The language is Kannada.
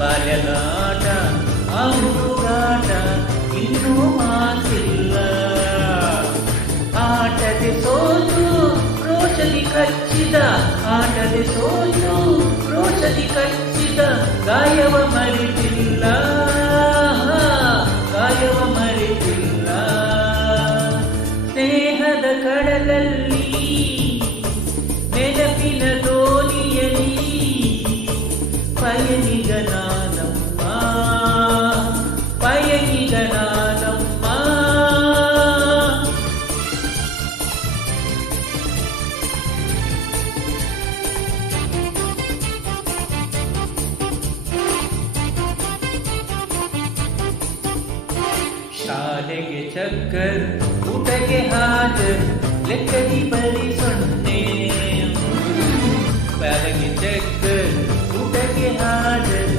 ಬಾಲ್ಯಗಾಟ ಆ ಹುಡುಗಾಟ ಇನ್ನೂ ಮಾಸಿಲ್ಲ. ಆಟದೆ ಸೋತು ರೋಷದಿ ಕಚ್ಚಿದ, ಆಟದೆ ಸೋತು ರೋಷದಿ ಕಚ್ಚಿದ ಗಾಯವ ಮರೆತಿಲ್ಲ, ಗಾಯವ ಮರೆತಿಲ್ಲ. ಸ್ನೇಹದ ಕಡಲಲ್ಲಿ ನೆನಪಿನ ದೋಣಿಯಲಿ ಪಯಣಿಗ ನಾನಮ್ಮ, ಪಯಣಿಗ ನಾನಮ್ಮ. ಶಾಲೆಗೆ ಚಕ್ಕರ್, ಊಟಕ್ಕೆ ಹಾಜರ್, ಲೆಕ್ಕದಿ ಬರಿ ಸೊನ್ನೆ. ಶಾಲೆಗೆ ಚಕ್ಕರ್, ಊಟಕ್ಕೆ ಹಾಜರ್,